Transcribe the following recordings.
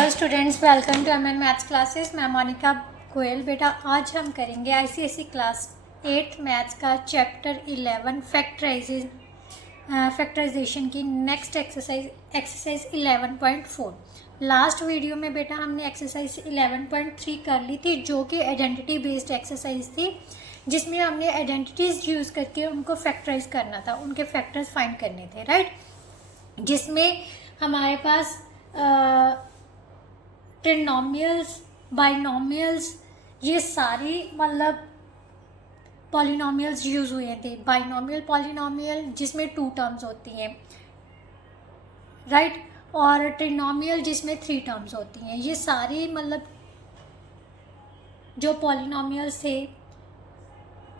Hello students, welcome to MN maths classes. मैं मोनिका गोयल। बेटा आज हम करेंगे आईसीएसई क्लास 8 मैथ्स का चैप्टर 11 फैक्टराइजेशन की नेक्स्ट एक्सरसाइज 11.4। लास्ट वीडियो में बेटा हमने एक्सरसाइज 11.3 कर ली थी, जो कि आइडेंटिटी बेस्ड एक्सरसाइज थी, जिसमें हमने आइडेंटिटीज़ यूज़ करके उनको फैक्टराइज करना था, उनके फैक्टर्स फाइंड करने थे, राइट। जिसमें हमारे पास ट्रिनोमियल्स, बाइनोमियल्स, ये सारी मतलब पॉलिनोमियल्स यूज़ हुए थे। बाइनोमियल पॉलिनोमियल जिसमें 2 टर्म्स होती हैं, राइट, और ट्रिनोमियल जिसमें 3 टर्म्स होती हैं। ये सारी मतलब जो पॉलिनोमियल्स थे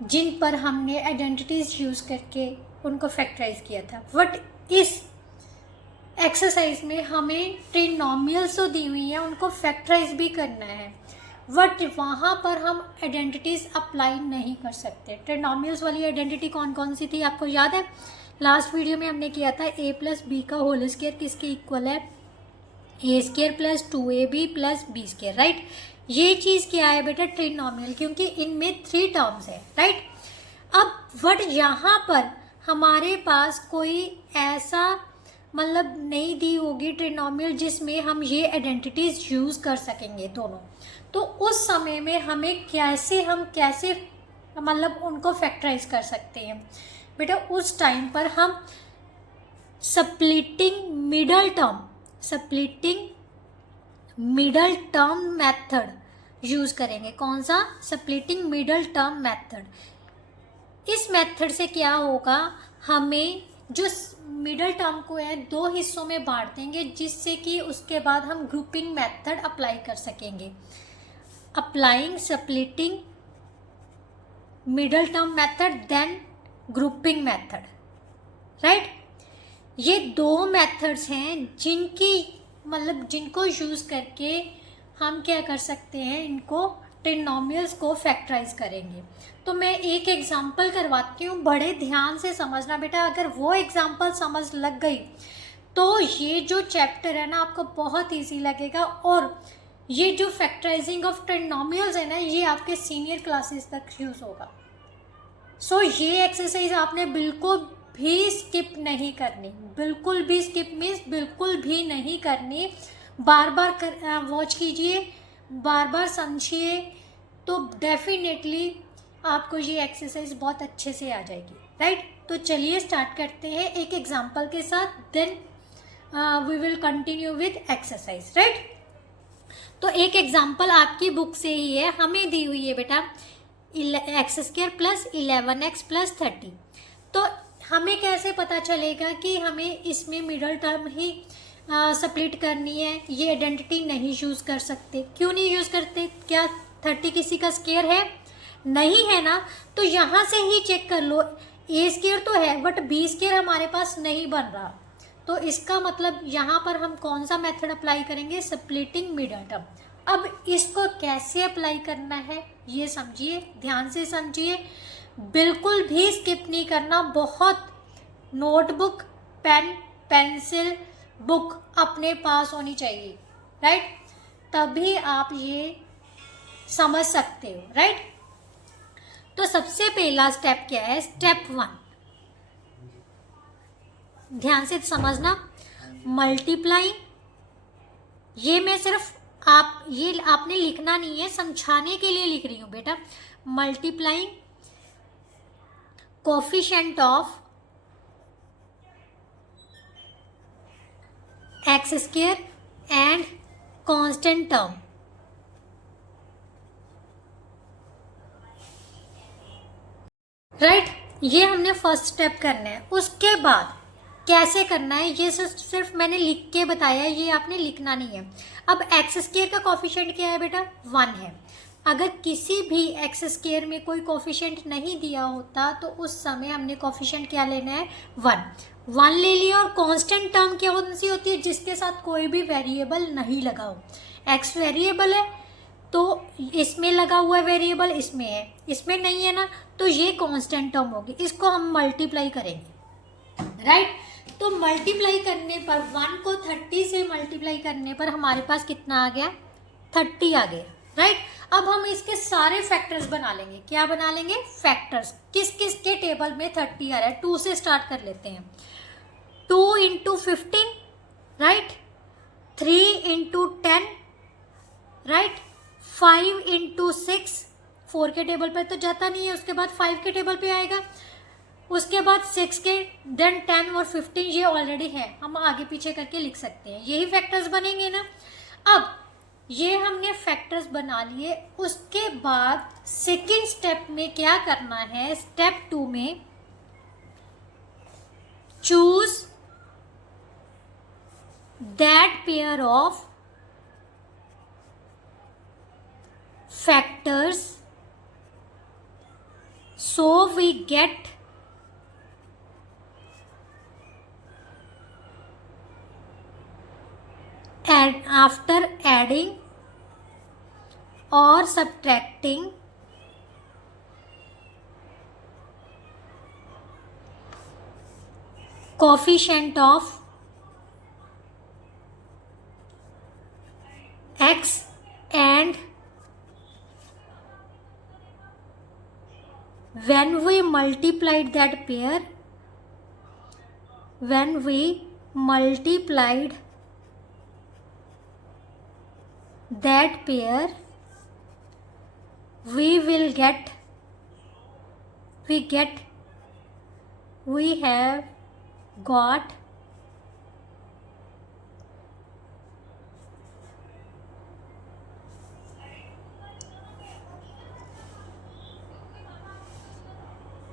जिन पर हमने आइडेंटिटीज़ यूज़ करके उनको फैक्टराइज किया था। बट इस एक्सरसाइज में हमें ट्रिनोमियल्स तो दी हुई हैं, उनको फैक्टराइज भी करना है, बट वहाँ पर हम आइडेंटिटीज़ अप्लाई नहीं कर सकते। ट्रिनोमियल्स वाली आइडेंटिटी कौन कौन सी थी आपको याद है? लास्ट वीडियो में हमने किया था a + b का होल स्क्वायर किसके इक्वल है? a² + 2ab + b², right. ये चीज़ क्या है बेटा? ट्रिनोमियल, क्योंकि इनमें 3 टर्म्स है, राइट। अब बट यहाँ पर हमारे पास कोई ऐसा मतलब नहीं दी होगी ट्रिनोमियल जिसमें हम ये आइडेंटिटीज़ यूज़ कर सकेंगे दोनों। तो उस समय में हमें कैसे मतलब उनको फैक्टराइज कर सकते हैं बेटा? उस टाइम पर हम splitting middle term method use करेंगे। कौन सा? Splitting middle term method. इस मेथड से क्या होगा, हमें जो मिडल टर्म को है 2 हिस्सों में बांट देंगे, जिससे कि उसके बाद हम ग्रुपिंग मेथड अप्लाई कर सकेंगे। Applying splitting middle term method then grouping method, right. ये 2 मेथड्स हैं जिनको यूज़ करके हम क्या कर सकते हैं, इनको ट्रिनोमियल्स को फैक्टराइज करेंगे। तो मैं एक एग्जांपल करवाती हूँ, बड़े ध्यान से समझना बेटा। अगर वो एग्जांपल समझ लग गई तो ये जो चैप्टर है ना आपको बहुत इजी लगेगा, और ये जो फैक्टराइजिंग ऑफ ट्रिनोमियल्स है ना, ये आपके सीनियर क्लासेस तक यूज़ होगा। सो ये एक्सरसाइज आपने बिल्कुल भी स्किप नहीं करनी, बिल्कुल भी स्किप मीन्स बिल्कुल भी नहीं करनी। बार बार वॉच कीजिए, बार बार समझिए, तो डेफिनेटली आपको ये एक्सरसाइज बहुत अच्छे से आ जाएगी, राइट। तो चलिए स्टार्ट करते हैं एक एग्जांपल के साथ, then we will continue with exercise, right. तो एक एग्जांपल आपकी बुक से ही है, हमें दी हुई है बेटा x² + 11x + 30। तो हमें कैसे पता चलेगा कि हमें इसमें मिडल टर्म ही स्प्लिट करनी है? ये आइडेंटिटी नहीं यूज़ कर सकते। क्यों नहीं यूज़ करते? क्या 30 किसी का स्क्वायर है? नहीं है ना। तो यहाँ से ही चेक कर लो, a² तो है बट b² हमारे पास नहीं बन रहा। तो इसका मतलब यहाँ पर हम कौन सा मेथड अप्लाई करेंगे? Splitting middle term. अब इसको कैसे अप्लाई करना है ये समझिए, ध्यान से समझिए, बिल्कुल भी स्किप नहीं करना। बहुत नोटबुक, पेन, पेंसिल, बुक अपने पास होनी चाहिए, राइट, तभी आप ये समझ सकते हो, राइट। तो सबसे पहला स्टेप क्या है? स्टेप 1, ध्यान से समझना। मल्टीप्लाई, ये मैं सिर्फ ये आपने लिखना नहीं है, समझाने के लिए लिख रही हूँ बेटा। Multiplying coefficient of x² and constant term, right. ये हमने फर्स्ट स्टेप करना है। उसके बाद कैसे करना है ये सिर्फ मैंने लिख के बताया है, ये आपने लिखना नहीं है। अब x² का कोफिशिएंट क्या है बेटा? 1 है। अगर किसी भी x² में कोई कोफिशिएंट नहीं दिया होता तो उस समय हमने कोफिशिएंट क्या लेना है? 1 ले लिया। और कांस्टेंट टर्म क्या कौन सी होती है? जिसके साथ कोई भी वेरिएबल नहीं लगा हो। x वेरिएबल है तो इसमें लगा हुआ वेरिएबल इसमें है, इसमें नहीं है ना, तो ये कांस्टेंट टर्म होगी। इसको हम मल्टीप्लाई करेंगे, राइट। तो मल्टीप्लाई करने पर 1 को 30 से मल्टीप्लाई करने पर हमारे पास कितना आ गया, 30 आ गया, राइट। अब हम इसके सारे फैक्टर्स बना लेंगे। क्या बना लेंगे, फैक्टर्स। किस किस के टेबल में 30 आ रहा है, 2 से स्टार्ट कर लेते हैं। 2 into 15, right, 3 into 10, right, 5 into 6, 4 के टेबल पर तो जाता नहीं है, उसके बाद 5 के टेबल पे आएगा, उसके बाद 6 के, देन 10 और 15 ये ऑलरेडी है, हम आगे पीछे करके लिख सकते हैं, यही फैक्टर्स बनेंगे ना। अब ये हमने फैक्टर्स बना लिए, उसके बाद सेकेंड स्टेप में क्या करना है, स्टेप 2 में choose that pair of factors so we get after adding or subtracting coefficient of x and when we multiplied that pair, when we multiplied that pair, we will get, we have got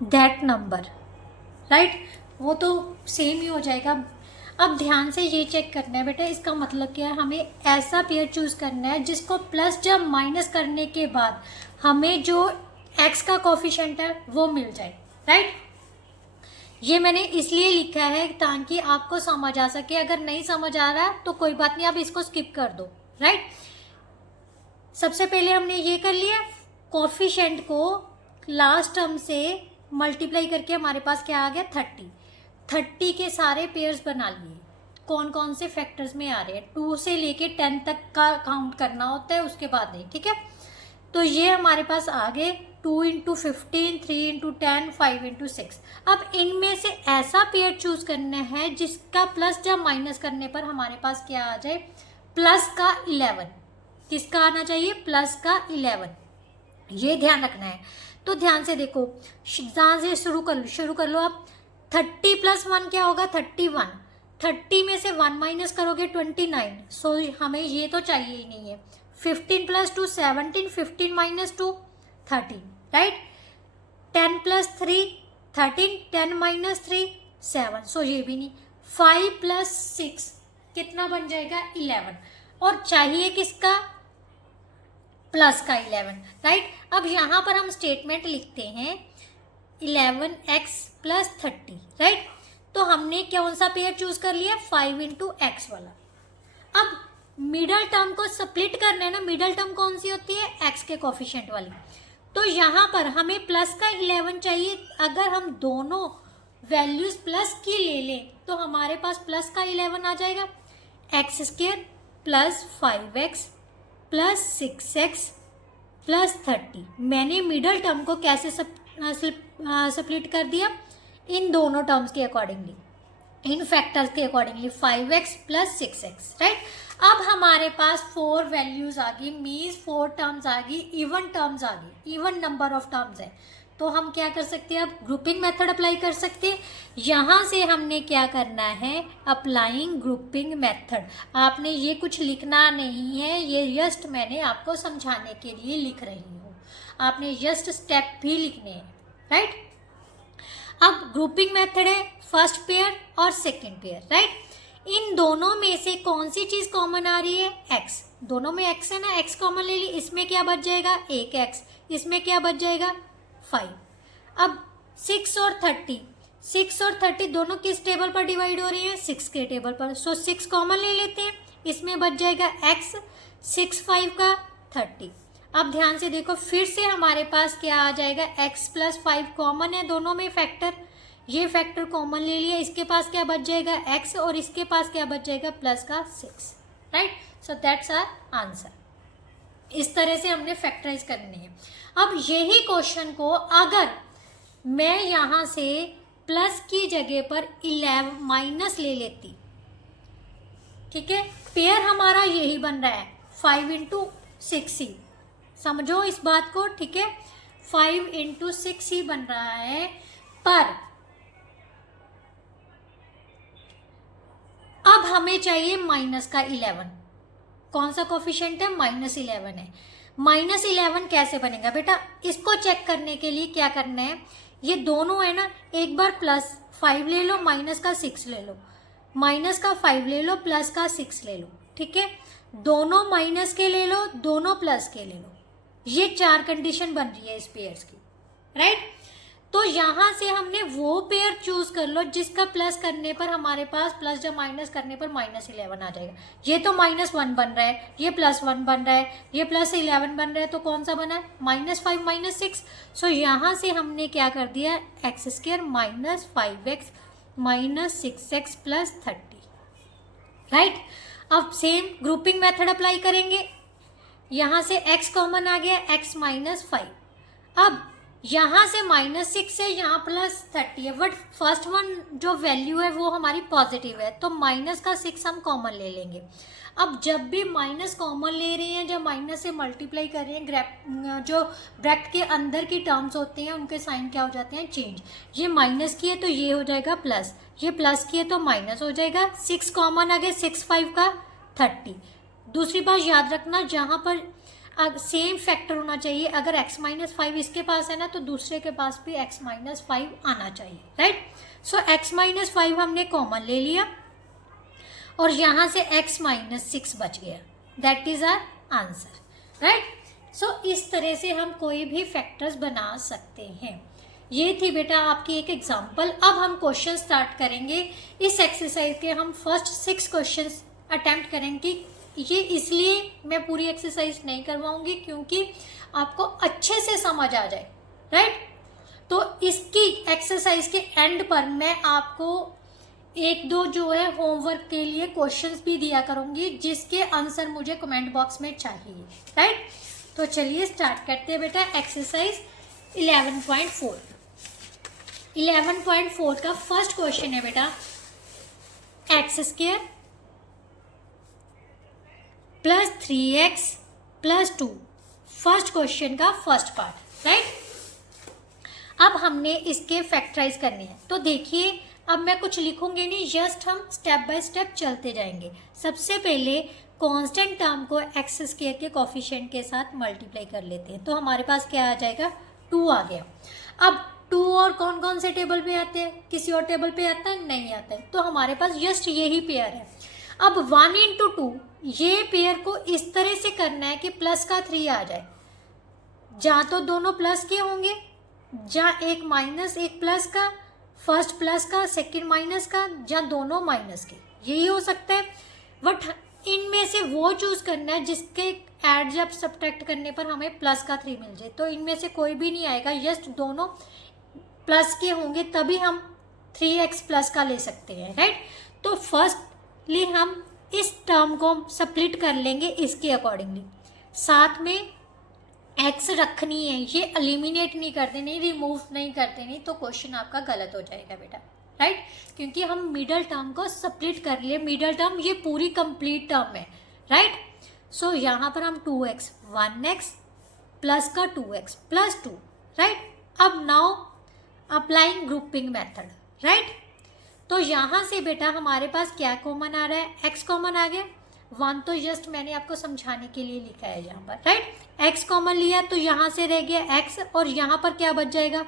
that number, right. वो तो same ही हो जाएगा। अब ध्यान से ये check करना है बेटा, इसका मतलब क्या है, हमें ऐसा पेयर चूज करना है जिसको प्लस जब माइनस करने के बाद हमें जो x का कोफिशिएंट है वो मिल जाए, राइट। ये मैंने इसलिए लिखा है ताकि आपको समझ आ सके, अगर नहीं समझ आ रहा तो कोई बात नहीं, आप इसको स्किप कर दो, राइट। सबसे पहले हमने ये कर लिया, कोफिशिएंट को लास्ट टर्म से मल्टीप्लाई करके हमारे पास क्या आ गया, 30 के सारे पेयर्स बना लिए। कौन कौन से फैक्टर्स में आ रहे हैं, 2 से लेके 10 तक का काउंट करना होता है, उसके बाद नहीं, ठीक है। तो ये हमारे पास आ गए 2 इंटू 15, 3 इंटू 10, 5 इंटू 6। अब इनमें से ऐसा पेयर चूज करना है जिसका प्लस जब माइनस करने पर हमारे पास क्या आ जाए, प्लस का 11। किसका आना चाहिए, प्लस का 11, ये ध्यान रखना है। तो ध्यान से देखो, जहाँ से शुरू कर लो आप। 30 प्लस 1 क्या होगा, 31। 30 में से 1 माइनस करोगे 29, सो हमें ये तो चाहिए ही नहीं है। 15 plus 2 17, 15 minus 2 13, right. 10 plus 3 13, 10 minus 3 7, सो ये भी नहीं। 5 प्लस 6 कितना बन जाएगा, 11, और चाहिए किसका, प्लस का 11, राइट। अब यहाँ पर हम स्टेटमेंट लिखते हैं 11x प्लस 30, राइट। तो हमने कौन सा पेयर चूज कर लिया, 5 इंटू एक्स वाला। अब मिडल टर्म को स्प्लिट करना है ना, मिडल टर्म कौन सी होती है, x के कोफिशिएंट वाली। तो यहाँ पर हमें प्लस का 11 चाहिए। अगर हम दोनों वैल्यूज प्लस की ले लें तो हमारे पास प्लस का 11 आ जाएगा, x square plus 5x plus 6x plus 30। मैंने मिडल टर्म को कैसे स्प्लिट कर दिया, इन दोनों टर्म्स के अकॉर्डिंगली, इन फैक्टर्स के accordingly, 5x plus 6x, right. अब हमारे पास 4 वैल्यूज आ गई, मीन्स 4 टर्म्स आ गई, इवन टर्म्स आ गई, इवन नंबर ऑफ टर्म्स है। तो हम क्या कर सकते हैं, अब ग्रुपिंग मेथड अप्लाई कर सकते हैं। यहाँ से हमने क्या करना है, अप्लाइंग ग्रुपिंग मेथड। आपने ये कुछ लिखना नहीं है, ये जस्ट मैंने आपको समझाने के लिए लिख रही हूँ, आपने जस्ट स्टेप भी लिखने हैं, राइट। अब ग्रुपिंग मेथड है फर्स्ट पेयर और सेकेंड पेयर, राइट। इन दोनों में से कौन सी चीज़ कॉमन आ रही है, x। दोनों में x है ना, x कॉमन ले ली, इसमें क्या बच जाएगा, 1x, इसमें क्या बच जाएगा, 5। अब 6 और 30 दोनों किस टेबल पर डिवाइड हो रही हैं, 6 के टेबल पर। सो 6 कॉमन ले लेते हैं, इसमें बच जाएगा x, 6 5 का 30। अब ध्यान से देखो, फिर से हमारे पास क्या आ जाएगा, x प्लस 5 कॉमन है दोनों में फैक्टर, ये फैक्टर कॉमन ले लिया, इसके पास क्या बच जाएगा x और इसके पास क्या बच जाएगा प्लस का 6, right. So that's our answer. इस तरह से हमने फैक्टराइज करनी है। अब यही क्वेश्चन को अगर मैं यहाँ से प्लस की जगह पर 11 माइनस ले लेती, ठीक है, पेयर हमारा यही बन रहा है 5 इंटू 6 ही, समझो इस बात को, ठीक है, 5 इंटू 6 ही बन रहा है। पर अब हमें चाहिए माइनस का 11, कौन सा कोफिशिएंट है, -11 है। -11 कैसे बनेगा बेटा, इसको चेक करने के लिए क्या करना है, ये दोनों है ना, एक बार +5 ले लो, माइनस का 6 ले लो, माइनस का 5 ले लो, प्लस का 6 ले लो, ठीक है, दोनों माइनस के ले लो, दोनों प्लस के ले लो, ये 4 कंडीशन बन रही है इस पेयर्स की, राइट। तो यहाँ से हमने वो पेयर चूज कर लो जिसका प्लस करने पर हमारे पास प्लस जब माइनस करने पर -11 आ जाएगा। ये तो -1 बन रहा है, ये +1 बन रहा है, ये +11 बन रहा है, तो कौन सा बना है -5 -6। सो यहाँ से हमने क्या कर दिया, x² -5x -6x + 30, राइट। अब सेम ग्रुपिंग मेथड अप्लाई करेंगे, यहाँ से x कॉमन आ गया, x -5। अब यहाँ से -6 है, यहाँ +30 है, बट फर्स्ट वन जो वैल्यू है वो हमारी पॉजिटिव है, तो माइनस का 6 हम कॉमन ले लेंगे। अब जब भी माइनस कॉमन ले रहे हैं, जब माइनस से मल्टीप्लाई कर रहे हैं, जो ब्रैकेट के अंदर की टर्म्स होते हैं उनके साइन क्या हो जाते हैं, चेंज। ये माइनस की है तो ये हो जाएगा प्लस, ये प्लस की है तो माइनस हो जाएगा। 6 कॉमन आ गया, 6 5 का 30। दूसरी बात याद रखना, जहाँ पर सेम फैक्टर होना चाहिए, अगर x -5 इसके पास है ना तो दूसरे के पास भी x -5 आना चाहिए, राइट। सो x -5 हमने कॉमन ले लिया और यहाँ से x -6 बच गया, that is our answer, right. So इस तरह से हम कोई भी फैक्टर्स बना सकते हैं। ये थी बेटा आपकी एक एग्जांपल। अब हम क्वेश्चन स्टार्ट करेंगे। इस एक्सरसाइज के हम फर्स्ट 6 क्वेश्चंस अटेम्प्ट करेंगे। ये इसलिए मैं पूरी एक्सरसाइज नहीं करवाऊंगी क्योंकि आपको अच्छे से समझ आ जाए, राइट। तो इसकी एक्सरसाइज के एंड पर मैं आपको 1-2 जो है होमवर्क के लिए क्वेश्चंस भी दिया करूंगी जिसके आंसर मुझे कमेंट बॉक्स में चाहिए, राइट। तो चलिए स्टार्ट करते हैं बेटा। एक्सरसाइज 11.4 11.4 का फर्स्ट क्वेश्चन है बेटा, x² + 3x + 2, फर्स्ट क्वेश्चन का फर्स्ट पार्ट, राइट। अब हमने इसके फैक्टराइज करने हैं। तो देखिए, अब मैं कुछ लिखूंगी नहीं, जस्ट हम स्टेप बाय स्टेप चलते जाएंगे। सबसे पहले कांस्टेंट टर्म को x² के कोफिशिएंट के साथ मल्टीप्लाई कर लेते हैं, तो हमारे पास क्या आ जाएगा, 2 आ गया। अब 2 और कौन कौन से टेबल पे आते हैं, किसी और टेबल पे आता है, नहीं आता है, तो हमारे पास जस्ट यही पेयर है। अब 1 × 2 ये पेयर को इस तरह से करना है कि प्लस का 3 आ जाए, जहाँ तो दोनों प्लस के होंगे, जहाँ एक माइनस एक प्लस का, फर्स्ट प्लस का सेकंड माइनस का, जहाँ दोनों माइनस के, यही हो सकता है। बट इनमें से वो चूज करना है जिसके ऐड जब सब्ट्रैक्ट करने पर हमें प्लस का 3 मिल जाए। तो इनमें से कोई भी नहीं आएगा, जस्ट दोनों प्लस के होंगे, तभी हम 3x प्लस का ले सकते हैं, राइट। तो फर्स्टली हम इस टर्म को स्प्लिट कर लेंगे इसके अकॉर्डिंगली, साथ में x रखनी है, ये एलिमिनेट नहीं करते, नहीं रिमूव नहीं करते, नहीं तो क्वेश्चन आपका गलत हो जाएगा बेटा, राइट। क्योंकि हम मिडल टर्म को स्प्लिट कर लिए, मिडल टर्म ये पूरी कंप्लीट टर्म है, राइट। सो यहाँ पर हम 2x 1x प्लस का 2x + 2, राइट। अब now applying grouping method, right. तो यहाँ से बेटा हमारे पास क्या कॉमन आ रहा है, x कॉमन आ गया, 1 तो जस्ट मैंने आपको समझाने के लिए लिखा है यहाँ पर, राइट। x कॉमन लिया तो यहाँ से रह गया x और यहाँ पर क्या बच जाएगा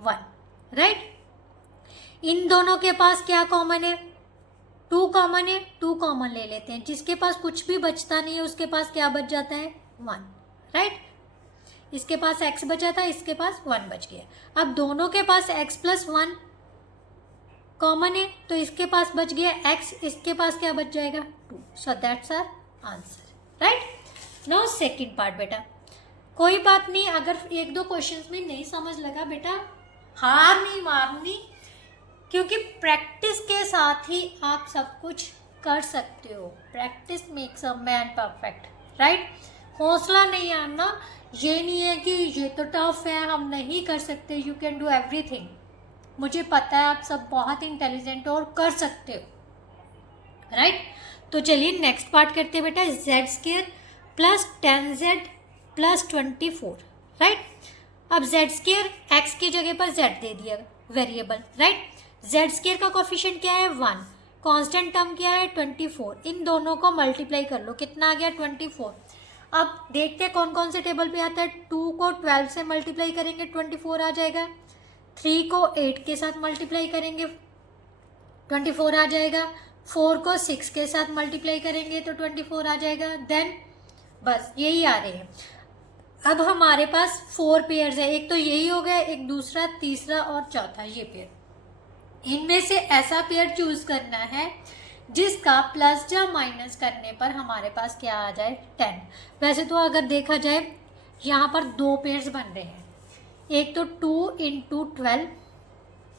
1, राइट। इन दोनों के पास क्या कॉमन है, 2 कॉमन है, 2 कॉमन ले लेते हैं। जिसके पास कुछ भी बचता नहीं है उसके पास क्या बच जाता है 1, राइट। इसके पास x बचा था, इसके पास 1 बच गया। अब दोनों के पास x + 1 कॉमन है तो इसके पास बच गया x, इसके पास क्या बच जाएगा 2। So that's our answer, right. Now second part बेटा, कोई बात नहीं, अगर 1-2 क्वेश्चंस में नहीं समझ लगा बेटा, हार नहीं मारनी, क्योंकि प्रैक्टिस के साथ ही आप सब कुछ कर सकते हो। Practice makes a man perfect, right. हौसला नहीं आना, ये नहीं है कि ये तो टफ है हम नहीं कर सकते, यू कैन डू एवरीथिंग। मुझे पता है आप सब बहुत इंटेलिजेंट हो और कर सकते हो, राइट। तो चलिए नेक्स्ट पार्ट करते हैं बेटा, Z square plus 10z plus 24, right. अब जेड स्क्वायर एक्स की जगह पर जेड दे दिया वेरिएबल, राइट। जेड स्क्वायर का कोफिशिएंट क्या है 1, कांस्टेंट टर्म क्या है 24, इन दोनों को मल्टीप्लाई कर लो, कितना आ गया 24। अब देखते हैं कौन कौन से टेबल पे आता है। 2 को 12 से मल्टीप्लाई करेंगे 24 आ जाएगा, 3 को 8 के साथ मल्टीप्लाई करेंगे 24 आ जाएगा, 4 को 6 के साथ मल्टीप्लाई करेंगे तो 24 आ जाएगा। देन बस यही आ रहे हैं। अब हमारे पास 4 पेयर्स है, एक तो यही हो गया, एक दूसरा, तीसरा और चौथा ये पेयर। इनमें से ऐसा पेयर चूज करना है जिसका प्लस या माइनस करने पर हमारे पास क्या आ जाए 10। वैसे तो अगर देखा जाए यहाँ पर 2 पेयर्स बन रहे हैं, एक तो 2 इंटू 12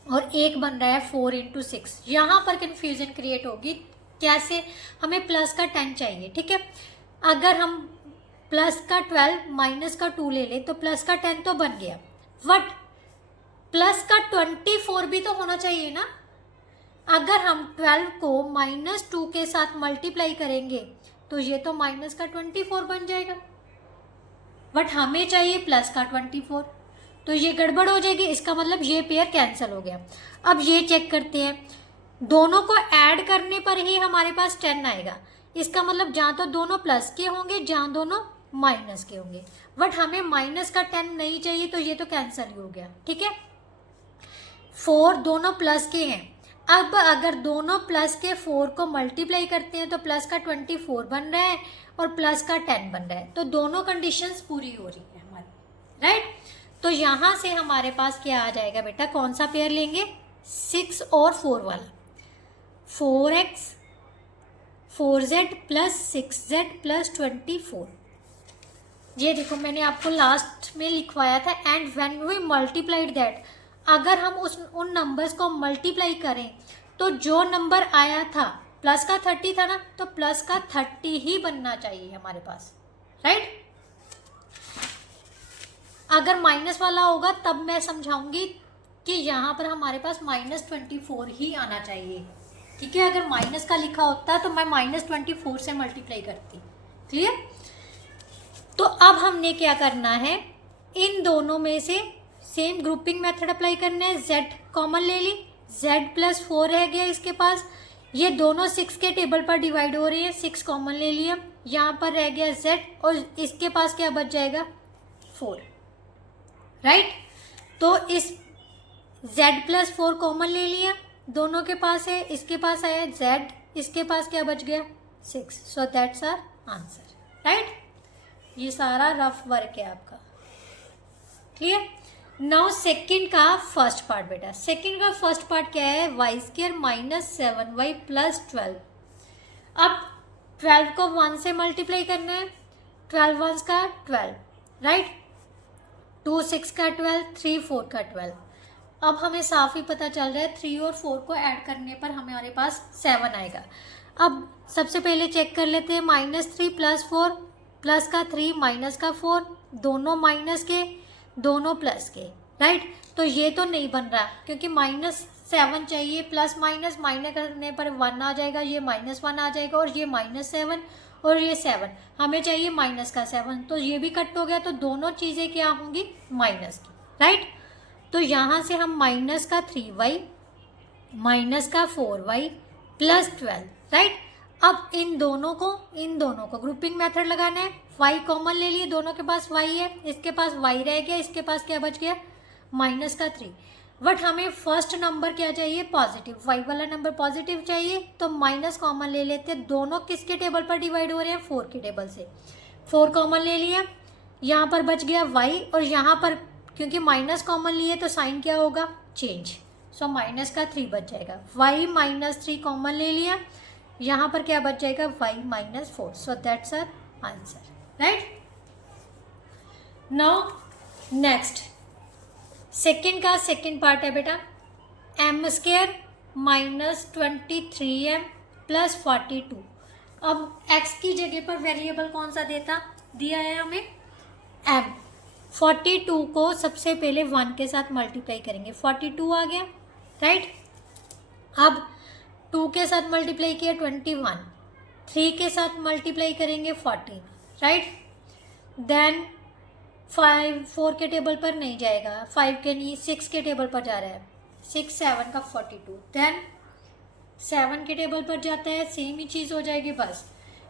और एक बन रहा है 4 इंटू 6। यहाँ पर कन्फ्यूजन क्रिएट होगी, कैसे, हमें प्लस का 10 चाहिए, ठीक है। अगर हम प्लस का 12 माइनस का 2 ले लें तो प्लस का 10 तो बन गया, बट प्लस का 24 भी तो होना चाहिए ना। अगर हम 12 को -2 के साथ मल्टीप्लाई करेंगे तो ये तो माइनस का 24 बन जाएगा, बट हमें चाहिए प्लस का 24, तो ये गड़बड़ हो जाएगी। इसका मतलब ये पेयर कैंसिल हो गया। अब ये चेक करते हैं, दोनों को ऐड करने पर ही हमारे पास 10 आएगा। इसका मतलब जहाँ तो दोनों प्लस के होंगे, जहाँ दोनों माइनस के होंगे, बट हमें माइनस का 10 नहीं चाहिए, तो ये तो कैंसिल ही हो गया, ठीक है। 4 दोनों प्लस के हैं। अब अगर दोनों प्लस के 4 को मल्टीप्लाई करते हैं तो प्लस का 24 बन रहा है और प्लस का 10 बन रहा है, तो दोनों कंडीशंस पूरी हो रही है हमारी, राइट। तो यहाँ से हमारे पास क्या आ जाएगा बेटा, कौन सा पेयर लेंगे, 6 और 4 वाला, 4x 4z plus 6z plus 24। ये देखो मैंने आपको लास्ट में लिखवाया था, and when we multiplied that, अगर हम उन नंबर्स को मल्टीप्लाई करें तो जो नंबर आया था प्लस का 30 था ना, तो प्लस का 30 ही बनना चाहिए हमारे पास, राइट। अगर माइनस वाला होगा तब मैं समझाऊंगी कि यहाँ पर हमारे पास -24 ही आना चाहिए, ठीक है। अगर माइनस का लिखा होता तो मैं -24 से मल्टीप्लाई करती, क्लियर। तो अब हमने क्या करना है, इन दोनों में से सेम ग्रुपिंग मेथड अप्लाई करना है। z कॉमन ले ली, z प्लस 4 रह गया इसके पास, ये दोनों 6 के टेबल पर डिवाइड हो रही है, 6 कॉमन ले लिया, यहाँ पर रह गया z और इसके पास क्या बच जाएगा 4, राइट। तो इस z प्लस 4 कॉमन ले लिया, दोनों के पास है, इसके पास आया z, इसके पास क्या बच गया 6, so that's our answer, right. ये सारा रफ वर्क है आपका, क्लियर। नाउ सेकंड का फर्स्ट पार्ट बेटा, सेकंड का फर्स्ट पार्ट क्या है, Y square minus 7y plus 12। अब 12 को 1 से मल्टीप्लाई करना है, 12 1 का 12, राइट, 2 6 का 12, 3 4 का 12। अब हमें साफ ही पता चल रहा है 3 और 4 को ऐड करने पर हमारे पास 7 आएगा। अब सबसे पहले चेक कर लेते हैं, -3 प्लस 4, प्लस का 3 माइनस का 4, दोनों माइनस के दोनों प्लस के, राइट। तो ये तो नहीं बन रहा क्योंकि -7 चाहिए, प्लस माइनस माइनस करने पर 1 आ जाएगा, ये -1 आ जाएगा और ये -7 और ये 7, हमें चाहिए माइनस का 7, तो ये भी कट हो गया। तो दोनों चीज़ें क्या होंगी माइनस की, राइट। तो यहाँ से हम माइनस का 3y माइनस का 4y प्लस 12, राइट। अब इन दोनों को ग्रुपिंग मेथड लगाना है, y कॉमन ले लिए, दोनों के पास y है, इसके पास y रह गया, इसके पास क्या बच गया माइनस का 3, बट हमें फर्स्ट नंबर क्या चाहिए पॉजिटिव, y वाला नंबर पॉजिटिव चाहिए, तो माइनस कॉमन ले लेते हैं। दोनों किसके टेबल पर डिवाइड हो रहे हैं 4 के टेबल से, 4 कॉमन ले लिया, यहाँ पर बच गया y और यहाँ पर क्योंकि माइनस कॉमन लिए तो साइन क्या होगा चेंज, सो माइनस का 3 बच जाएगा, y -3 कॉमन ले लिया, यहाँ पर क्या बच जाएगा y -4, so that's our answer, right. Now next second का सेकंड पार्ट है बेटा, m² -23m प्लस 42। अब x की जगह पर वेरिएबल कौन सा दिया है हमें, m। 42 को सबसे पहले 1 के साथ मल्टीप्लाई करेंगे, 42 आ गया, राइट। अब 2 के साथ मल्टीप्लाई किया 21, 3 के साथ मल्टीप्लाई करेंगे 14, राइट। देन 4 के टेबल पर नहीं जाएगा, 5 के नहीं, 6 के टेबल पर जा रहा है, 6 7 का 42। देन 7 के टेबल पर जाता है, सेम ही चीज़ हो जाएगी, बस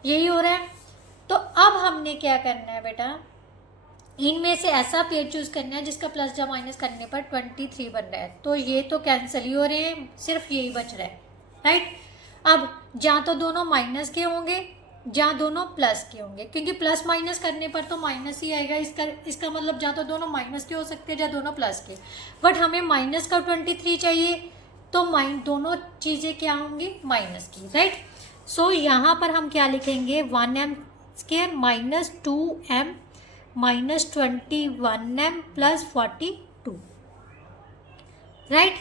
यही हो रहा है। तो अब हमने क्या करना है बेटा, इनमें से ऐसा पेयर चूज करना है जिसका प्लस या माइनस करने पर 23 बन रहा है। तो ये तो कैंसिल ही हो रहे हैं, सिर्फ यही बच रहा है, राइट। अब जहाँ तो दोनों माइनस के होंगे, जहाँ दोनों प्लस के होंगे, क्योंकि प्लस माइनस करने पर तो माइनस ही आएगा। इसका मतलब जहाँ तो दोनों माइनस के हो सकते हैं, जहाँ दोनों प्लस के। बट हमें माइनस का 23 चाहिए, तो दोनों चीज़ें क्या होंगी, माइनस की, राइट। सो यहाँ पर हम क्या लिखेंगे, 1m² minus 2m minus 21m plus 42, right.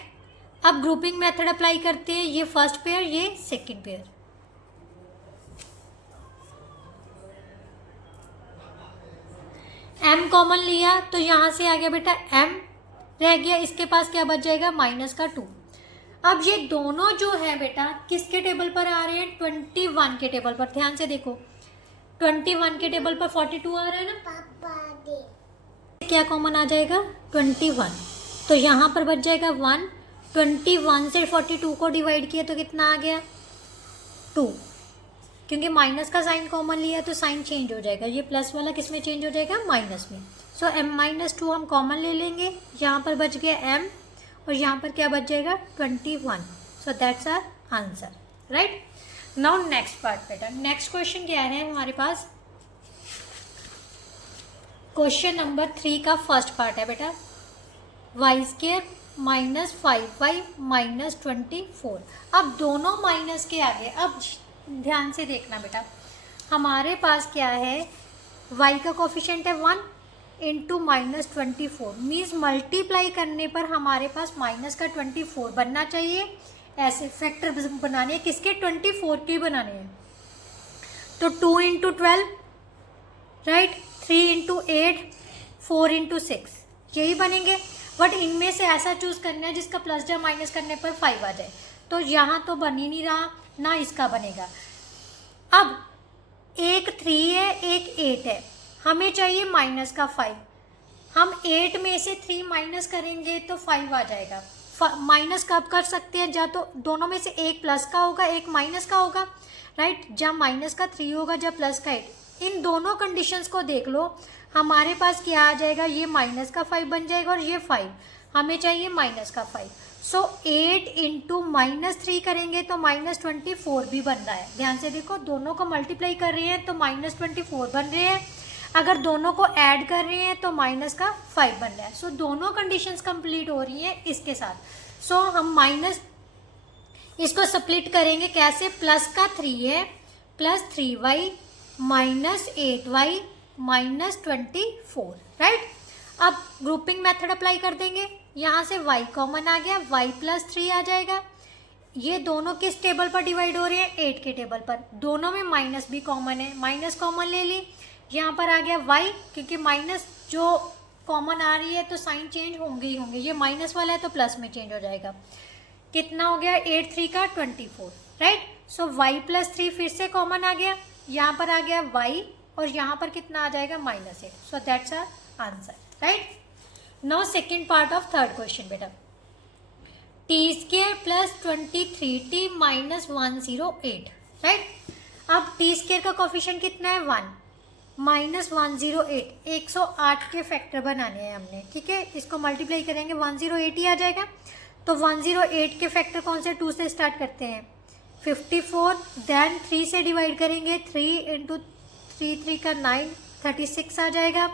अब ग्रुपिंग मेथड अप्लाई करते हैं, ये फर्स्ट पेयर, ये सेकंड पेयर। m कॉमन लिया तो यहाँ से आ गया बेटा m, रह गया, इसके पास क्या बच जाएगा, माइनस का 2। अब ये दोनों जो है बेटा किसके टेबल पर आ रहे हैं, 21 के टेबल पर। ध्यान से देखो, 21 के टेबल पर 42 आ रहा है ना, पापा दे। क्या कॉमन आ जाएगा, 21, तो यहाँ पर बच जाएगा 1। 21 से 42 को डिवाइड किया तो कितना आ गया, 2, क्योंकि माइनस का साइन कॉमन लिया तो साइन चेंज हो जाएगा, ये प्लस वाला किस में चेंज हो जाएगा, माइनस में। सो m-2 हम कॉमन ले लेंगे, यहाँ पर बच गया m और यहाँ पर क्या बच जाएगा, 21। So that's our answer, right. Now next part बेटा, नेक्स्ट क्वेश्चन क्या है हमारे पास, क्वेश्चन नंबर 3 का फर्स्ट पार्ट है बेटा, y² माइनस 5y माइनस 24। अब दोनों माइनस के आगे, अब ध्यान से देखना बेटा, हमारे पास क्या है, y का कोफिशिएंट है 1 इंटू माइनस 24, मीन्स मल्टीप्लाई करने पर हमारे पास माइनस का 24 बनना चाहिए। ऐसे फैक्टर बनाने हैं, किसके, 24 के बनाने हैं। तो 2 इंटू 12, राइट, 3 इंटू 8, 4 इंटू 6, यही बनेंगे। बट इनमें से ऐसा चूज करना है जिसका प्लस या माइनस करने पर 5 आ जाए। तो यहाँ तो बन ही नहीं रहा, ना इसका बनेगा। अब एक 3 है, एक 8 है, हमें चाहिए माइनस का 5। हम 8 में से 3 माइनस करेंगे तो 5 आ जाएगा। माइनस कब कर सकते हैं, जहाँ तो दोनों में से एक प्लस का होगा, एक माइनस का होगा, राइट। जहाँ माइनस का 3 होगा, जहाँ प्लस का 8। इन दोनों कंडीशंस को देख लो, हमारे पास क्या आ जाएगा, ये माइनस का 5 बन जाएगा और ये 5, हमें चाहिए माइनस का 5। सो 8 इंटू माइनस 3 करेंगे तो माइनस 24 भी बन रहा है। ध्यान से देखो, दोनों को मल्टीप्लाई कर रहे हैं तो माइनस 24 बन रहे हैं, अगर दोनों को ऐड कर रहे हैं तो माइनस का 5 बन रहा है। सो दोनों कंडीशंस कंप्लीट हो रही हैं इसके साथ। सो हम माइनस इसको स्प्लिट करेंगे कैसे, प्लस का 3 है, plus 3y minus 8y minus 24, right. अब ग्रुपिंग मेथड अप्लाई कर देंगे, यहाँ से y कॉमन आ गया, y प्लस 3 आ जाएगा। ये दोनों किस टेबल पर डिवाइड हो रहे हैं, 8 के टेबल पर। दोनों में माइनस भी कॉमन है, माइनस कॉमन ले ली, यहाँ पर आ गया y, क्योंकि माइनस जो कॉमन आ रही है तो साइन चेंज होंगे ही होंगे, ये माइनस वाला है तो प्लस में चेंज हो जाएगा। कितना हो गया, 8 3 का 24, राइट। सो y प्लस 3 फिर से कॉमन आ गया, यहाँ पर आ गया y और यहाँ पर कितना आ जाएगा, minus 8। So that's our answer, right. Now second part of third question बेटा, t² plus 23t minus 108, right. अब t² का कोफिशिएंट कितना है, 1 माइनस 108, 108 के फैक्टर बनाने हैं हमने, ठीक है। इसको मल्टीप्लाई करेंगे 108 ही आ जाएगा। तो 108 के फैक्टर कौन से, 2 से स्टार्ट करते हैं, 54, देन 3 से डिवाइड करेंगे, 3 इंटू 3 3 का 9, 36 आ जाएगा।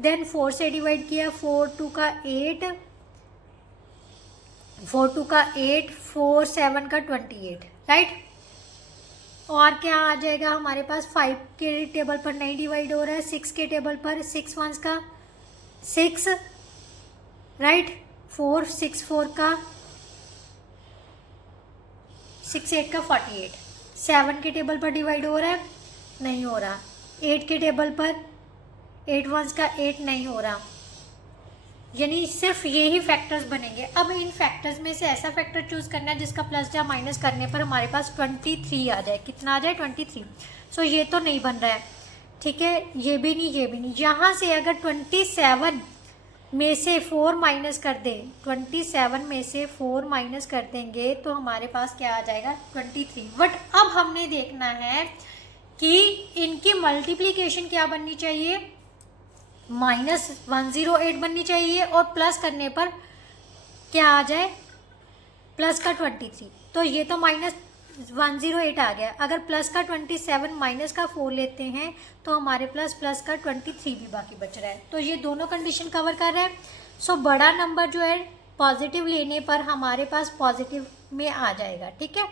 देन 4 से डिवाइड किया, 4 2 का 8, 4 2 का 8, 4 7 का 28, राइट। और क्या आ जाएगा हमारे पास, 5 के टेबल पर नहीं डिवाइड हो रहा है, 6 के टेबल पर, 6 1 का 6, राइट, 4 6 4 का 6 8 का 48, 7 के टेबल पर डिवाइड हो रहा है, नहीं हो रहा। 8 के टेबल पर 8 वंस का 8 नहीं हो रहा, यानी सिर्फ ये ही फैक्टर्स बनेंगे। अब इन फैक्टर्स में से ऐसा फैक्टर चूज करना है जिसका प्लस या माइनस करने पर हमारे पास 23 आ जाए। कितना आ जाए? 23। सो ये तो नहीं बन रहा है, ठीक है, ये भी नहीं, ये भी नहीं। यहाँ से अगर 27 में से 4 माइनस कर दें, 27 में से 4 माइनस कर देंगे तो हमारे पास क्या आ जाएगा? 23। बट अब हमने देखना है कि इनकी मल्टीप्लीकेशन क्या बननी चाहिए? -108 बननी चाहिए, और प्लस करने पर क्या आ जाए? प्लस का 23। तो ये तो -108 आ गया। अगर प्लस का 27 माइनस का 4 लेते हैं तो हमारे प्लस का 23 भी बाकी बच रहा है। तो ये दोनों कंडीशन कवर कर रहा है। सो बड़ा नंबर जो है पॉजिटिव लेने पर हमारे पास पॉजिटिव में आ जाएगा, ठीक है,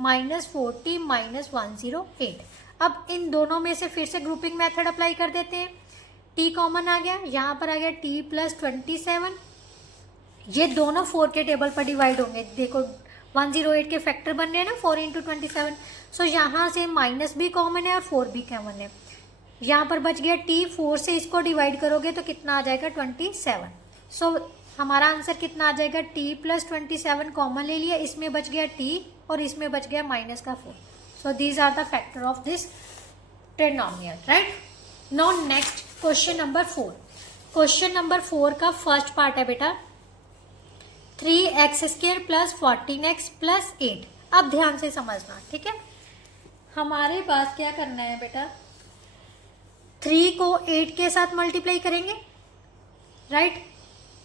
-40 -108। अब इन दोनों में से फिर से ग्रुपिंग मेथड अप्लाई कर देते हैं। t कॉमन आ गया, यहाँ पर आ गया t + 27। ये दोनों 4 के टेबल पर डिवाइड होंगे। देखो 108 के फैक्टर बन रहे हैं ना, 4 × 27। सो यहाँ से माइनस भी कॉमन है और 4 भी कॉमन है। यहाँ पर बच गया t, 4 से इसको डिवाइड करोगे तो कितना आ जाएगा? 27। सो हमारा आंसर कितना आ जाएगा? t + 27 कॉमन ले लिया, इसमें बच गया t और इसमें बच गया -4। So these are the factor of this trinomial, right. Now next question number 4। Question number 4 का फर्स्ट पार्ट है बेटा 3x² + 14x + 8। अब ध्यान से समझना, ठीक है। हमारे पास क्या करना है बेटा, 3 को 8 के साथ मल्टीप्लाई करेंगे, राइट,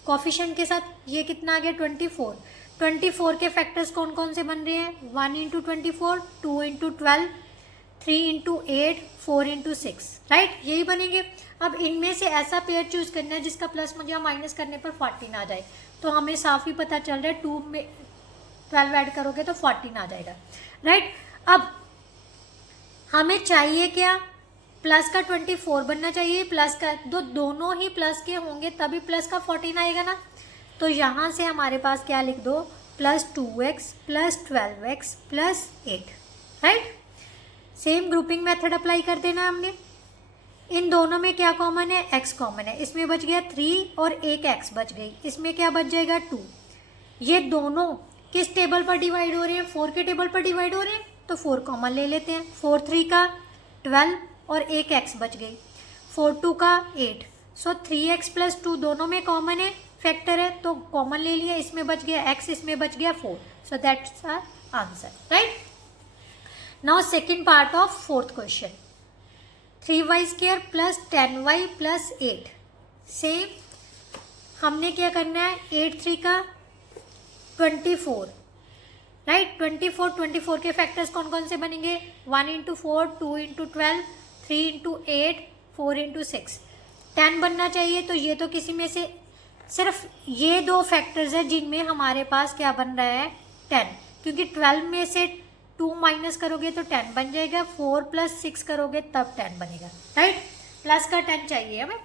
कोफिशिएंट के साथ। ये कितना आ गया? 24। 24 के फैक्टर्स कौन कौन से बन रहे हैं? 1 × 24, 2 × 12, 3 × 8, 4 × 6, राइट, यही बनेंगे। अब इनमें से ऐसा पेयर चूज करना है जिसका प्लस या माइनस करने पर 14 आ जाए। तो हमें साफ ही पता चल रहा है 2 में 12 ऐड करोगे तो 14 आ जाएगा, राइट। अब हमें चाहिए क्या? प्लस का 24 बनना चाहिए, प्लस का दोनों ही प्लस के होंगे तभी प्लस का 14 आएगा ना। तो यहाँ से हमारे पास क्या लिख दो? +2x + 12x + 8, right. Same grouping method apply कर देना हमने। इन दोनों में क्या कॉमन है? x कॉमन है। इसमें बच गया 3 और एक x बच गई। इसमें क्या बच जाएगा? 2। ये दोनों किस टेबल पर डिवाइड हो रहे हैं? 4 के टेबल पर डिवाइड हो रहे हैं, तो 4 कॉमन ले लेते हैं। 4 3 का 12 और एक x बच गई। 4 2 का 8। सो 3x + 2 दोनों में कॉमन है, फैक्टर है, तो कॉमन ले लिया। इसमें बच गया x, इसमें बच गया 4। So that's our answer, right. Now second part of 4th question 3y² + 10y + 8। Same हमने क्या करना है? 8 3 का 24, राइट, 24 के फैक्टर्स कौन कौन से बनेंगे? 1 × 4, 2 × 12, 3 × 8, 4 × 6। 10 बनना चाहिए, तो ये तो किसी में से सिर्फ ये दो फैक्टर्स है जिनमें हमारे पास क्या बन रहा है? 10, क्योंकि 12 में से 2 माइनस करोगे तो 10 बन जाएगा, 4 + 6 करोगे तब 10 बनेगा, राइट। प्लस का 10 चाहिए हमें,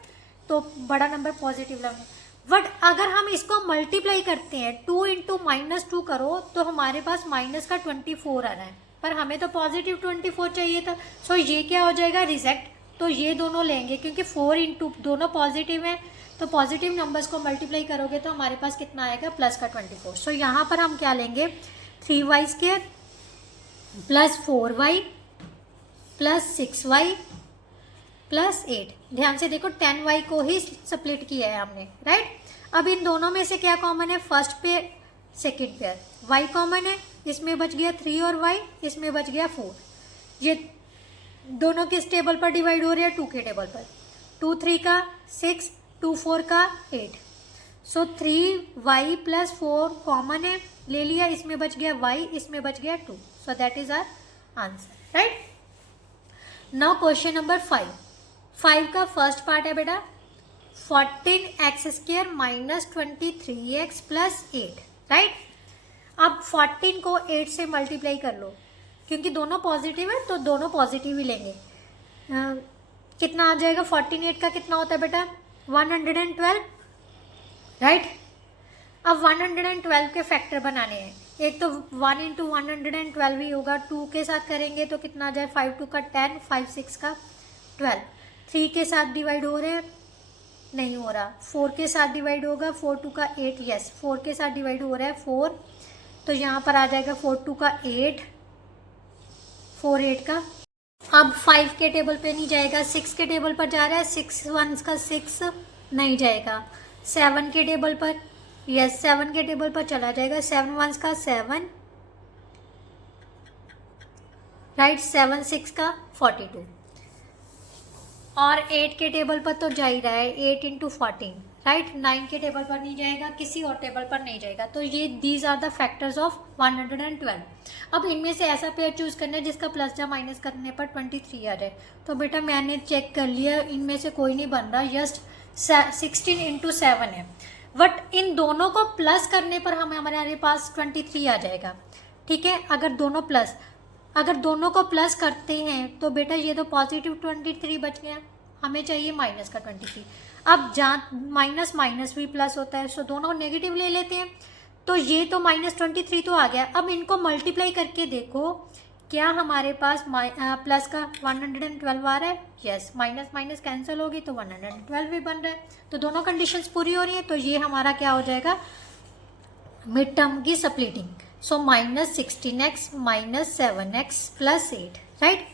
तो बड़ा नंबर पॉजिटिव लगेगा। बट अगर हम इसको मल्टीप्लाई करते हैं 2 × -2 करो तो हमारे पास माइनस का 24 आ रहा है, पर हमें तो पॉजिटिव 24 चाहिए था। सो ये क्या हो जाएगा? रिजेक्ट। तो ये दोनों लेंगे, क्योंकि 4 × दोनों पॉजिटिव हैं, तो पॉजिटिव नंबर्स को मल्टीप्लाई करोगे तो हमारे पास कितना आएगा? प्लस का 24। सो यहाँ पर हम क्या लेंगे? 3y² + 4y + 6y + 8। ध्यान से देखो 10y को ही स्प्लिट किया है हमने, राइट। अब इन दोनों में से क्या कॉमन है? First pair, second pair. y common है, इसमें बच गया 3 और y, इसमें बच गया 4। ये दोनों किस टेबल पर डिवाइड हो रहे हैं? 2 के टेबल पर। 2 3 का 6, 2 4 का 8। सो 3y + 4 कॉमन है, ले लिया, इसमें बच गया y, इसमें बच गया 2। So that is our answer, right. Now question number 5। 5 का फर्स्ट पार्ट है बेटा 14x² - 23x + 8, राइट। अब 14 को 8 से मल्टीप्लाई कर लो, क्योंकि दोनों पॉजिटिव है तो दोनों पॉजिटिव ही लेंगे। कितना आ जाएगा? 48 का कितना होता है बेटा? 112, राइट। अब 112 के फैक्टर बनाने हैं। एक तो 1 इंटू 112 ही होगा, 2 के साथ करेंगे तो कितना आ जाए, 5 2 का 10, 5 6 का 12, 3 के साथ डिवाइड हो रहे हैं, नहीं हो रहा, 4 के साथ डिवाइड होगा, 4 2 का 8, यस 4 के साथ डिवाइड हो रहा है 4, तो यहाँ पर आ जाएगा 4 2 का 8, 4 8 का, अब 5 के टेबल पे नहीं जाएगा, 6 के टेबल पर जा रहा है, 6 1 का 6 नहीं जाएगा, 7 के टेबल पर, यस 7 के टेबल पर चला जाएगा, 7 1 का 7, राइट, 7 6 का 42, और 8 के टेबल पर तो जा ही रहा है, 8 इंटू 14, राइट, 9 के टेबल पर नहीं जाएगा, किसी और टेबल पर नहीं जाएगा, तो ये these are the factors of 112। अब इनमें से ऐसा पेयर चूज करना है जिसका प्लस या माइनस करने पर 23 आ जाए। तो बेटा मैंने चेक कर लिया, इनमें से कोई नहीं बन रहा, जस्ट 16 इंटू 7 है, बट इन दोनों को प्लस करने पर हमारे पास 23 आ जाएगा। ठीक है, अगर दोनों को प्लस करते हैं तो बेटा ये तो पॉजिटिव 23 बच गया, हमें चाहिए माइनस का 23। अब जहाँ माइनस माइनस भी प्लस होता है, सो दोनों नेगेटिव ले लेते हैं, तो ये तो -23 तो आ गया। अब इनको मल्टीप्लाई करके देखो, क्या हमारे पास प्लस का 112 आ रहा है, यस, माइनस माइनस कैंसिल होगी तो 112 भी बन रहा है, तो दोनों कंडीशंस पूरी हो रही है, तो ये हमारा क्या हो जाएगा, मिड टर्म की स्प्लिटिंग। सो -16x -7x + 8, right.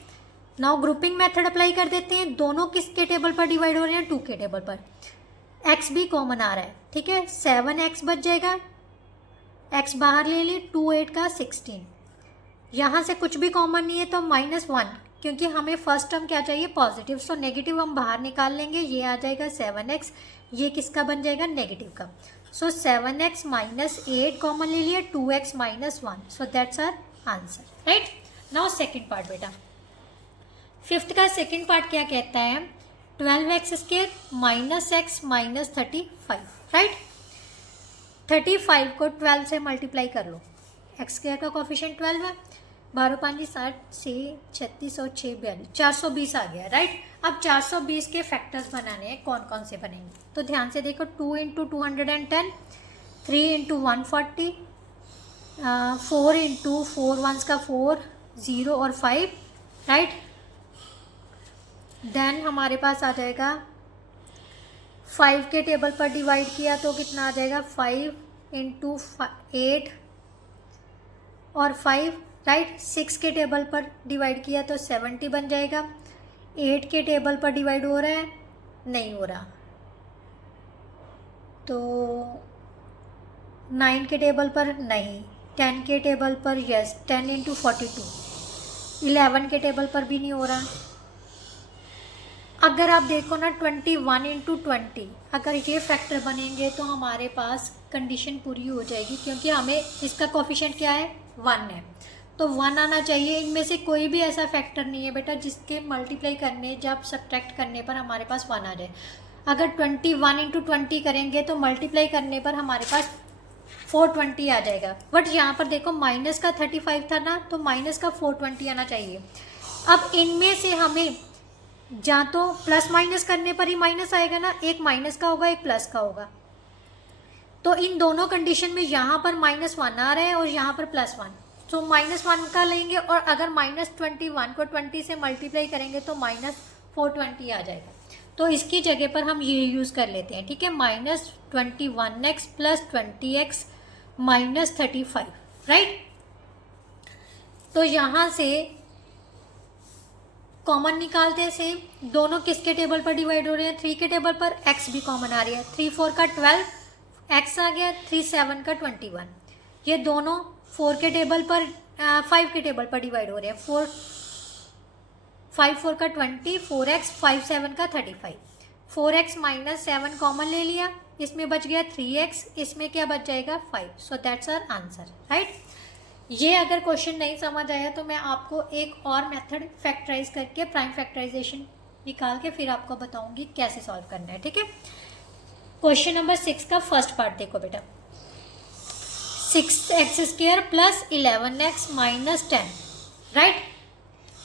Now grouping method apply कर देते हैं, दोनों किसके टेबल पर डिवाइड हो रहे हैं, 2 के टेबल पर, x भी कॉमन आ रहा है, ठीक है, 7x बच जाएगा, x बाहर ले लिए, 2 8 का 16, यहाँ से कुछ भी कॉमन नहीं है तो -1, क्योंकि हमें फर्स्ट टर्म क्या चाहिए, पॉजिटिव, सो नेगेटिव हम बाहर निकाल लेंगे, ये आ जाएगा 7x, ये किसका बन जाएगा, नेगेटिव का। सो 7x -8 कॉमन ले लिया, 2x -1, so that's our answer, right. Now second part बेटा, फिफ्थ का सेकेंड पार्ट क्या कहता है, 12x² -x -35, राइट। 35 को 12 से मल्टीप्लाई कर लो, x² का कोफिशिएंट 12 है, 12 5 60 6 36 और 6 42, 420 आ गया, राइट। अब 420 के फैक्टर्स बनाने हैं, कौन कौन से बनेंगे, तो ध्यान से देखो, 2 इंटू 210, 3 इंटू 140, 4 इंटू 4 1 का 4, 0 और 5, राइट। देन हमारे पास आ जाएगा 5 के टेबल पर डिवाइड किया तो कितना आ जाएगा, 5 इंटू 8 और 5, राइट। 6 के टेबल पर डिवाइड किया तो 70 बन जाएगा, 8 के टेबल पर डिवाइड हो रहा है, नहीं हो रहा, तो 9 के टेबल पर नहीं, 10 के टेबल पर यस, 10 इंटू 42, 11 के टेबल पर भी नहीं हो रहा। अगर आप देखो ना 21 इंटू 20, अगर ये फैक्टर बनेंगे तो हमारे पास कंडीशन पूरी हो जाएगी, क्योंकि हमें इसका कोफिशिएंट क्या है, 1 है, तो 1 आना चाहिए। इनमें से कोई भी ऐसा फैक्टर नहीं है बेटा जिसके मल्टीप्लाई करने, जब सब्ट्रैक्ट करने पर हमारे पास 1 आ जाए। अगर 21 इंटू 20 करेंगे तो मल्टीप्लाई करने पर हमारे पास 420 आ जाएगा, बट यहाँ पर देखो माइनस का 35 था ना, तो माइनस का 420 आना चाहिए। अब इनमें से हमें जहाँ तो प्लस माइनस करने पर ही माइनस आएगा ना, एक माइनस का होगा एक प्लस का होगा, तो इन दोनों कंडीशन में यहाँ पर -1 आ रहा है और यहाँ पर +1, तो -1 का लेंगे, और अगर -21 को 20 से मल्टीप्लाई करेंगे तो -420 आ जाएगा, तो इसकी जगह पर हम ये यूज़ कर लेते हैं, ठीक है, -21x + 20x -35, राइट। तो यहाँ से कॉमन निकालते हैं, सेम, दोनों किसके टेबल पर डिवाइड हो रहे हैं, 3 के टेबल पर, x भी कॉमन आ रही है, 3 4 का 12, x आ गया, 3 7 का 21, ये दोनों 4 के टेबल पर 5 के टेबल पर डिवाइड हो रहे हैं, 5 4 का 20, 4x, 5 7 का 35, 4x -7 कॉमन ले लिया, इसमें बच गया 3x, इसमें क्या बच जाएगा 5, so that's our answer, right. ये अगर क्वेश्चन नहीं समझ आया तो मैं आपको एक और मेथड फैक्टराइज करके प्राइम फैक्टराइजेशन निकाल के फिर आपको बताऊंगी कैसे सॉल्व करना है, ठीक है। क्वेश्चन नंबर 6 का फर्स्ट पार्ट देखो बेटा, 6x² + 11x -10, राइट।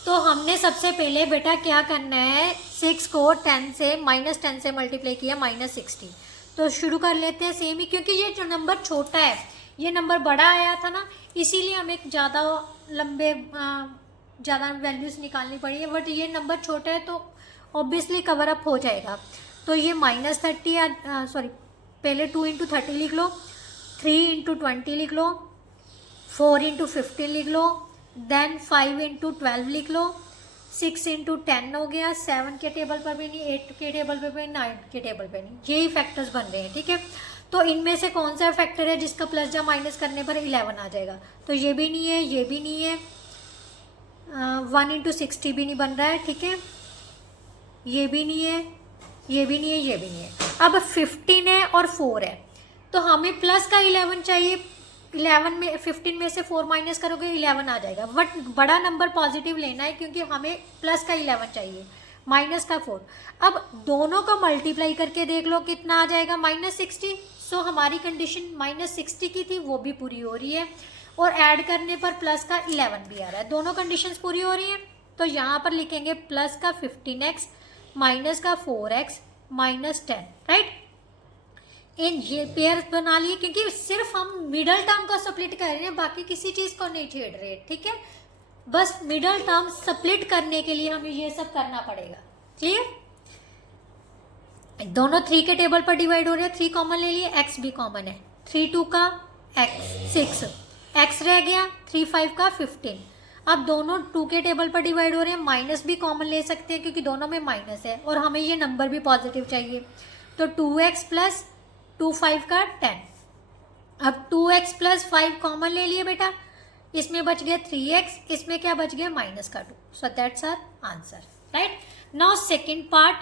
तो हमने सबसे पहले बेटा क्या करना है, 6 को 10 से -10 से मल्टीप्लाई किया, -60, तो शुरू कर लेते हैं सेम ही, क्योंकि ये जो नंबर छोटा है ये नंबर बड़ा आया था ना, इसीलिए हमें ज़्यादा लंबे ज़्यादा वैल्यूज़ निकालनी पड़ी है, बट ये नंबर छोटा है तो ऑब्वियसली कवर अप हो जाएगा। तो ये -30 या सॉरी पहले 2 × 30 लिख लो, 3 × 20 लिख लो, 4 × 15 लिख लो, देन 5 × 12 लिख लो, 6 × 10 हो गया, 7 के टेबल पर भी नहीं, 8 के टेबल पर भी, 9 के टेबल पर नहीं, यही फैक्टर्स बन रहे हैं। ठीक है, तो इनमें से कौन सा फैक्टर है जिसका प्लस या माइनस करने पर 11 आ जाएगा? तो ये भी नहीं है, ये भी नहीं है, 1 × 60 भी नहीं बन रहा है। ठीक है, ये भी नहीं है, ये भी नहीं है, ये भी नहीं है। अब 15 है और 4 है, तो हमें प्लस का 11 चाहिए। 11 में 15 में से 4 माइनस करोगे 11 आ जाएगा, बट बड़ा नंबर पॉजिटिव लेना है क्योंकि हमें प्लस का 11 चाहिए, माइनस का 4। अब दोनों को मल्टीप्लाई करके देख लो कितना आ जाएगा, -60। सो हमारी कंडीशन -60 की थी, वो भी पूरी हो रही है, और ऐड करने पर प्लस का 11 भी आ रहा है, दोनों कंडीशंस पूरी हो रही हैं। तो यहाँ पर लिखेंगे प्लस का 15x माइनस का 4x -10, राइट। इन ये पेयर बना लिए क्योंकि सिर्फ हम मिडल टर्म को स्प्लिट कर रहे हैं, बाकी किसी चीज़ को नहीं छेड़ रहे। ठीक है, बस मिडल टर्म स्प्लिट करने के लिए हमें ये सब करना पड़ेगा। क्लियर? दोनों 3 के टेबल पर डिवाइड हो रहे हैं, 3 कॉमन ले लिए, x भी कॉमन है, 3 2 का x 6, x रह गया, 3 5 का 15। अब दोनों 2 के टेबल पर डिवाइड हो रहे हैं, माइनस भी कॉमन ले सकते हैं क्योंकि दोनों में माइनस है, और हमें ये नंबर भी पॉजिटिव चाहिए। तो 2x + 2 5 का 10। अब 2x + 5 कॉमन ले लिए बेटा, इसमें बच गया 3x, इसमें क्या बच गया -2। So that's our answer, right. Now second part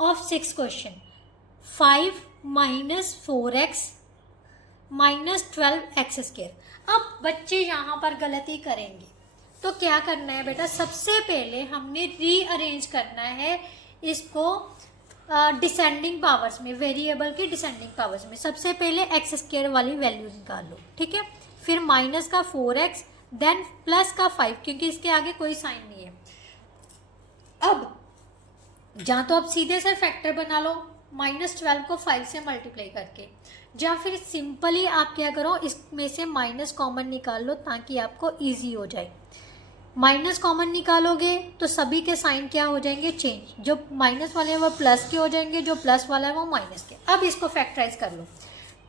of 6th question, 5 - 4x -12x²। अब बच्चे यहाँ पर गलती करेंगे, तो क्या करना है बेटा, सबसे पहले हमने रीअरेंज करना है इसको डिसेंडिंग पावर्स में, वेरिएबल की डिसेंडिंग पावर्स में। सबसे पहले x² वाली वैल्यू निकाल लो, ठीक है, फिर माइनस का 4x, देन प्लस का 5, क्योंकि इसके आगे कोई साइन नहीं है। अब या तो आप सीधे से फैक्टर बना लो -12 को 5 से मल्टीप्लाई करके, या फिर सिंपली आप क्या करो, इसमें से माइनस कॉमन निकाल लो ताकि आपको ईजी हो जाए। माइनस कॉमन निकालोगे तो सभी के साइन क्या हो जाएंगे, चेंज। जो माइनस वाले हैं वो प्लस के हो जाएंगे, जो प्लस वाला है वो माइनस के। अब इसको फैक्टराइज कर लो,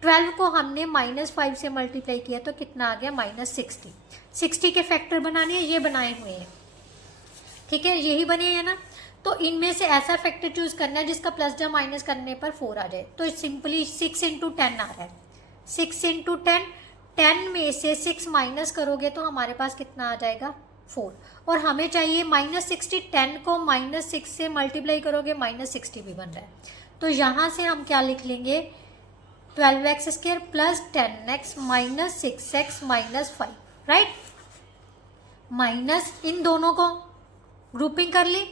12 को हमने -5 से मल्टीप्लाई किया तो कितना आ गया, -60। 60 के फैक्टर बनाने हैं, ये बनाए हुए हैं, ठीक है, यही बने हैं ना। तो इनमें से ऐसा फैक्टर चूज करना है जिसका प्लस या माइनस करने पर 4 आ जाए। तो सिंपली 6 × 10 आ रहा है, 6 × 10, 10 में से 6 माइनस करोगे तो हमारे पास कितना आ जाएगा, 4। और हमें चाहिए -60, 10 को -6 से मल्टीप्लाई करोगे -60 भी बन रहा है। तो यहाँ से हम क्या लिख लेंगे, 12x² + 10x - 6x - 5, right. Minus इन दोनों को ग्रुपिंग कर ली,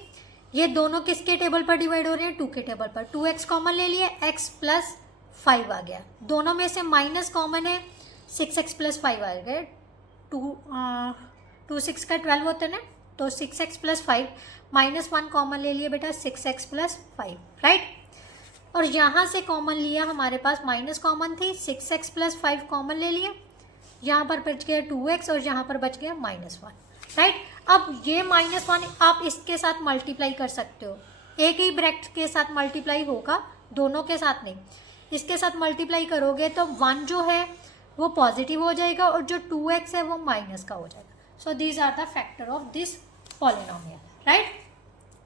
ये दोनों किसके टेबल पर डिवाइड हो रहे हैं, 2 के टेबल पर। 2x कॉमन ले लिए, x + 5 आ गया, दोनों में से माइनस कॉमन है, 6x + 5 आ गया। 2 6 का 12 होता है ना, तो 6x + 5, -1 कॉमन ले लिए बेटा, 6x + 5, राइट। और यहाँ से कॉमन लिया, हमारे पास माइनस कॉमन थी, 6x + 5 कॉमन ले लिया, यहाँ पर बच गया 2x और यहाँ पर बच गया -1, राइट। अब ये -1 आप इसके साथ मल्टीप्लाई कर सकते हो, एक ही ब्रैकेट के साथ मल्टीप्लाई होगा, दोनों के साथ नहीं। इसके साथ मल्टीप्लाई करोगे तो 1 जो है वो पॉजिटिव हो जाएगा और जो 2x है वो माइनस का हो जाएगा। So these are the factor of this polynomial, right.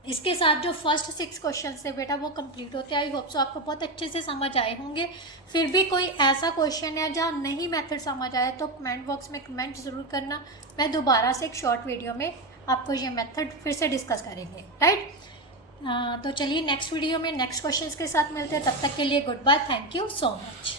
इसके साथ जो फर्स्ट 6 क्वेश्चन थे बेटा वो कंप्लीट होते हैं। आई होप सो आपको बहुत अच्छे से समझ आए होंगे। फिर भी कोई ऐसा क्वेश्चन है जहाँ नहीं मेथड समझ आया तो कमेंट बॉक्स में कमेंट ज़रूर करना, मैं दोबारा से एक शॉर्ट वीडियो में आपको ये मेथड फिर से डिस्कस करेंगे, राइट। तो चलिए नेक्स्ट वीडियो में नेक्स्ट क्वेश्चन के साथ मिलते हैं, तब तक के लिए good bye, thank you so much.